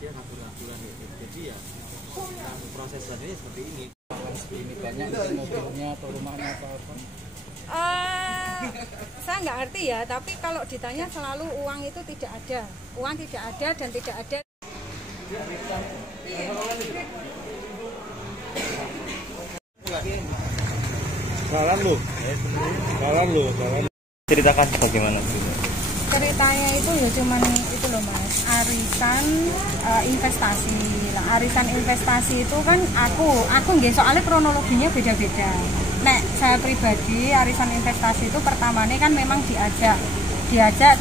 dia kabur-kaburan gitu. Jadi ya proses selanjutnya seperti ini. Ini banyak mobilnya atau rumahnya apa-apa? Saya nggak ngerti ya, tapi kalau ditanya selalu uang itu tidak ada, uang tidak ada dan tidak ada. Jalan. Ceritakan bagaimana? Ceritanya itu ya cuman itu loh Mas, arisan investasi lah. Arisan investasi itu kan aku nggih, soalnya kronologinya beda-beda. Nek saya pribadi arisan investasi itu pertamanya kan memang diajak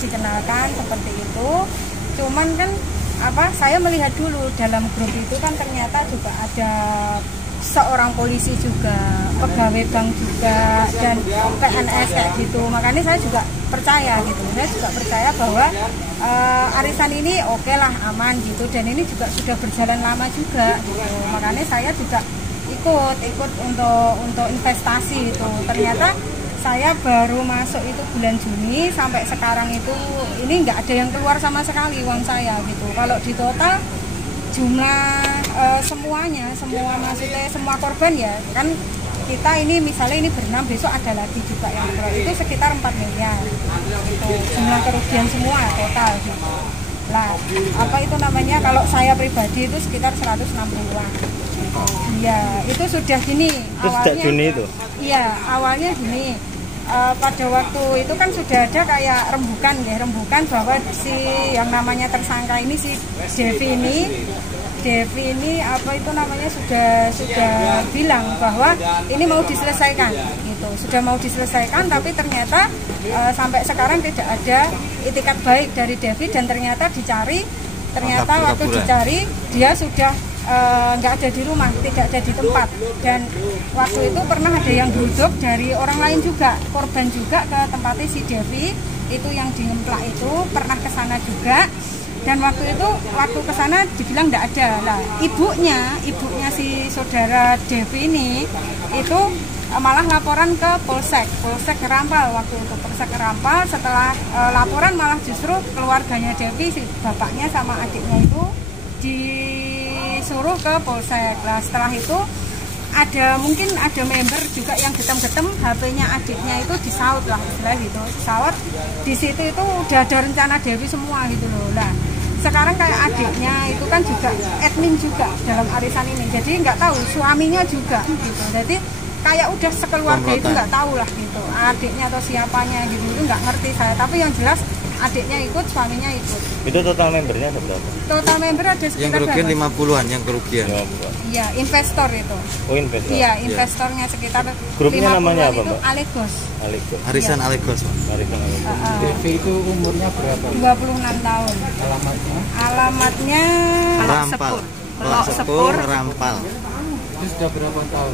dikenalkan seperti itu. Cuman kan saya melihat dulu dalam grup itu kan ternyata juga ada seorang polisi juga, pegawai bank juga, dan PNS kayak gitu. Makanya saya juga percaya gitu. Saya juga percaya bahwa arisan ini oke lah, aman gitu, dan ini juga sudah berjalan lama juga gitu. Makanya saya juga ikut untuk investasi itu. Ternyata saya baru masuk itu bulan Juni, sampai sekarang itu ini nggak ada yang keluar sama sekali uang saya gitu. Kalau di total jumlah semuanya, maksudnya semua korban ya kan, kita ini misalnya ini berenam, besok ada lagi juga yang keluar, itu sekitar 4 miliar itu jumlah kerugian semua total gitu. Lah itu namanya, kalau saya pribadi itu sekitar 160-an. Iya, itu sudah gini awalnya. Sejak Juni itu? Iya, awalnya gini. Pada waktu itu kan sudah ada kayak rembukan bahwa si yang namanya tersangka ini, si Devi ini itu namanya sudah bilang bahwa ini mau diselesaikan gitu, sudah mau diselesaikan, tapi ternyata sampai sekarang tidak ada itikat baik dari Devi, dan ternyata waktu dicari dia sudah nggak ada di rumah, tidak ada di tempat. Dan waktu itu pernah ada yang duduk dari orang lain juga, korban juga, ke tempatnya si Devi itu yang di Ngemplak itu, pernah ke sana juga. Dan waktu ke sana dibilang nggak ada. Lah ibunya si saudara Devi ini itu malah laporan ke Polsek Rampal. Waktu itu Polsek Rampal, setelah laporan malah justru keluarganya Devi, si bapaknya sama adiknya itu disuruh ke Polsek. Nah setelah itu mungkin ada member juga yang getem-getem HP-nya adiknya itu disaut lah, istilah gitu, disaut. Di situ itu udah ada rencana Devi semua gitu loh. Lah sekarang kayak adiknya itu kan juga admin juga dalam arisan ini, jadi nggak tahu, suaminya juga gitu. Jadi kayak udah sekeluarga itu nggak tahu lah gitu, adiknya atau siapanya gitu, itu nggak ngerti saya. Tapi yang jelas adiknya ikut, suaminya ikut. Itu total membernya ada berapa? Total member ada sekitar yang kerugian 50-an, yang kerugian. Iya, investor itu. Oh, investor. Iya, investornya sekitar. Grupnya namanya apa, Mbak? Alegos. Arisan Alegos. Devi itu umurnya berapa? 26 tahun. Alamatnya Rampal. Sepur Rampal. Itu sudah berapa tahun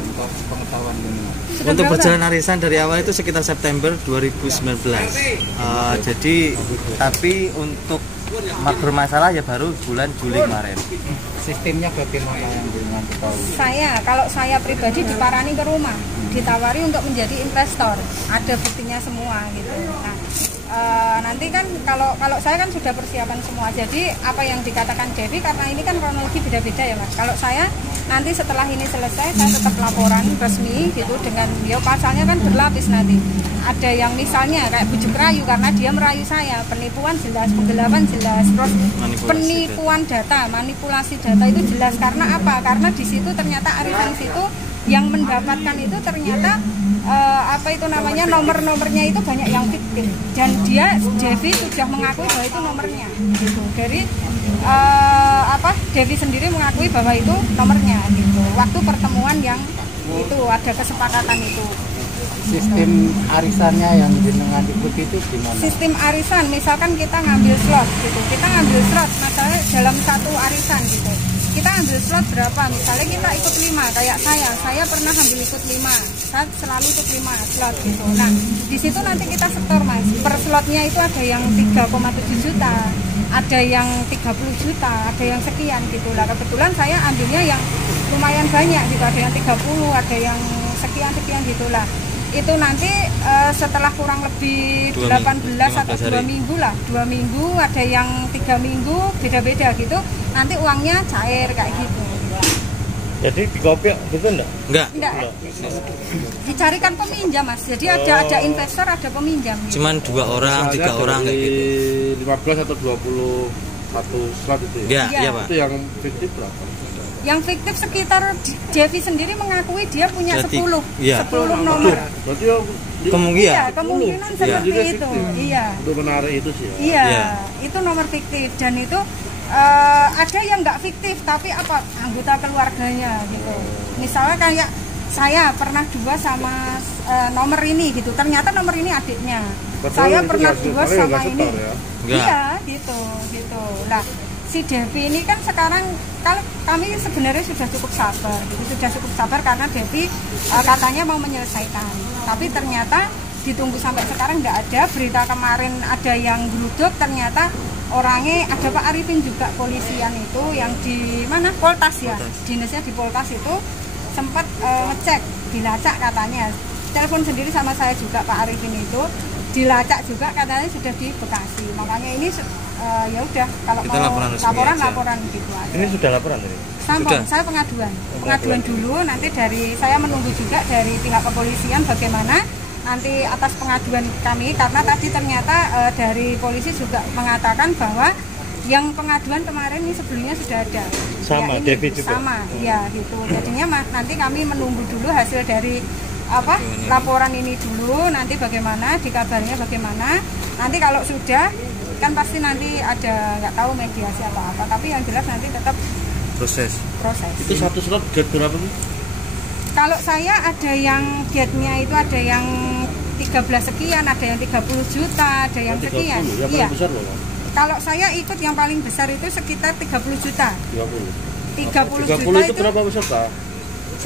pengetahuan ini? Untuk berjalan arisan dari awal itu sekitar September 2019. Jadi tapi untuk bermasalah ya baru bulan Juli kemarin. Sistemnya bagaimana yang dengan tahu? Kalau saya pribadi diparani ke rumah, ditawari untuk menjadi investor, ada buktinya semua gitu. Nah, nanti kan kalau saya kan sudah persiapan semua. Jadi apa yang dikatakan Devi, karena ini kan kronologi beda-beda ya Mas. Kalau saya nanti setelah ini selesai, saya tetap laporan resmi gitu, dengan pasalnya kan berlapis nanti. Ada yang misalnya kayak bujuk rayu karena dia merayu saya, penipuan jelas, penggelapan jelas, terus penipuan data, manipulasi data itu jelas. Karena apa? Karena di situ ternyata arisan situ yang mendapatkan itu ternyata nomor-nomornya itu banyak yang fiktif, dan Devi sudah mengakui bahwa itu nomornya gitu. Dari Devi sendiri mengakui bahwa itu nomornya gitu. Waktu pertemuan yang itu ada kesepakatan itu. Sistem arisannya yang jenengan ikuti itu gimana? Sistem arisan, misalkan kita ngambil slot gitu, misalnya dalam satu arisan gitu, kita ambil slot berapa, misalnya kita ikut 5, kayak saya pernah ambil ikut 5, saya selalu ikut 5 slot gitu. Nah di situ nanti kita setor Mas, per slotnya itu ada yang 3,7 juta, ada yang 30 juta, ada yang sekian gitu lah. Kebetulan saya ambilnya yang lumayan banyak gitu, ada yang 30, ada yang sekian gitulah. itu nanti setelah kurang lebih 18 atau 2 minggu lah, 2 minggu, ada yang 3 minggu, beda-beda gitu, nanti uangnya cair kayak gitu. Jadi di kopi gitu enggak? Enggak. Dicarikan peminjam Mas, jadi ada investor, ada peminjam gitu. Cuman 2 orang, 3 orang kayak gitu. 15 atau 21 slot itu ya? Iya Pak. Itu yang fiktif berapa? Yang fiktif sekitar Devi sendiri mengakui dia punya Jadi, 10 iya. nomor. Berarti ya Kemungkinan. Iya, kemungkinan seperti Jadi itu. fiktif. Iya. Untuk menarik itu sih ya? Iya, Iya. itu nomor fiktif dan itu ada yang nggak fiktif tapi apa anggota keluarganya gitu. Misalnya kayak saya pernah 2 sama nomor ini gitu. Ternyata nomor ini adiknya. Saya pernah 2 sama ini. Iya, gitu. Nah, si Devi ini kan sekarang kalau kami sebenarnya sudah cukup sabar, karena Devi katanya mau menyelesaikan, tapi ternyata ditunggu sampai sekarang nggak ada. Berita kemarin ada yang geluduk, ternyata orangnya ada Pak Arifin juga, polisian itu yang di mana Poltas ya, dinasnya di Poltas itu sempat ngecek, dilacak katanya, telepon sendiri sama saya juga Pak Arifin itu dilacak juga katanya sudah di Bekasi. Makanya ini ya udah kalau kita mau laporan gitu aja. Ini sudah laporan tadi? Sudah. Saya pengaduan dulu, nanti saya menunggu juga dari pihak kepolisian bagaimana nanti atas pengaduan kami, karena tadi ternyata dari polisi juga mengatakan bahwa yang pengaduan kemarin ini sebelumnya sudah ada. Sama, ya, Devi juga? Sama, ya gitu. Jadinya nanti kami menunggu dulu hasil dari laporan ini dulu, nanti bagaimana, dikabarnya bagaimana. Nanti kalau sudah, kan pasti nanti ada, nggak tahu mediasi atau apa, tapi yang jelas nanti tetap proses. Itu satu slot gate berapa nih? Kalau saya ada yang gate-nya itu ada yang 13 sekian, ada yang 30 juta, ada yang sekian. Yang Iya. paling besar loh kan? Kalau saya ikut yang paling besar itu sekitar 30 juta. 30 30 juta itu itu berapa peserta?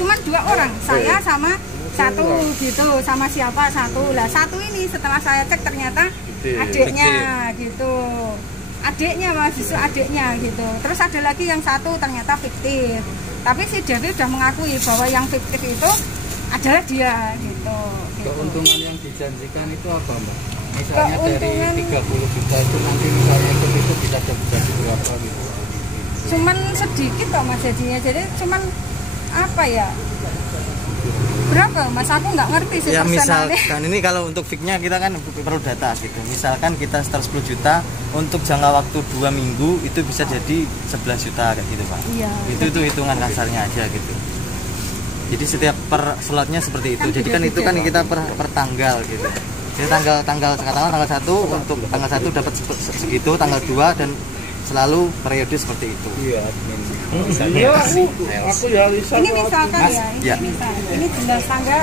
cuma 2 orang, saya sama satu gitu, sama siapa satu. Lah satu ini setelah saya cek ternyata adiknya gitu. Adiknya Mas, justru adiknya gitu. Terus ada lagi yang satu ternyata fiktif. Tapi si Devi sudah mengakui bahwa yang fiktif itu adalah dia gitu. Keuntungan yang dijanjikan itu apa Mbak? Misalnya Keuntungan, dari 30 juta itu nanti misalnya itu bisa jadi berapa gitu? cuman sedikit kok Mas jadinya, jadi cuman apa ya, berapa Mas, aku nggak ngerti sih Ya persenannya. misalkan ini kalau untuk fixnya kita kan perlu data gitu. Misalkan kita setor 10 juta untuk jangka waktu 2 minggu itu bisa jadi 11 juta kayak gitu Pak. Iya. Itu hitungan kasarnya aja gitu. Jadi setiap per slotnya seperti itu. Jadi kan itu kan kita per tanggal gitu. Jadi tanggal sekarang tanggal 1 untuk tanggal 1 dapat segitu, tanggal 2 dan selalu periode seperti itu. Iya. Iya, aku ya Lisa. Ini misalkan Mas, ya, ini jelas tangga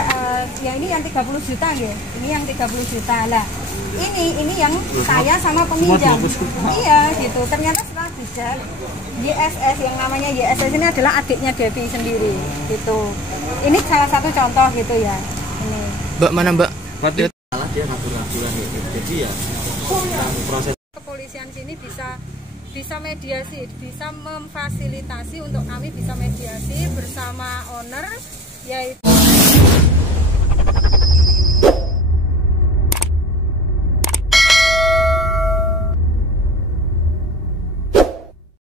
ya ini yang 30 juta ya. Ini yang 30 juta lah. Ini yang saya sama peminjam. Iya gitu. Ternyata setelah dicek YSS, yang namanya YSS ini adalah adiknya Devi sendiri gitu. Ini salah satu contoh gitu ya. Ini. Mbak mana Mbak? Salah dia ngatur-ngaturan gitu. Jadi ya proses Kepolisian sini bisa mediasi, bisa memfasilitasi untuk kami bisa mediasi bersama owner, yaitu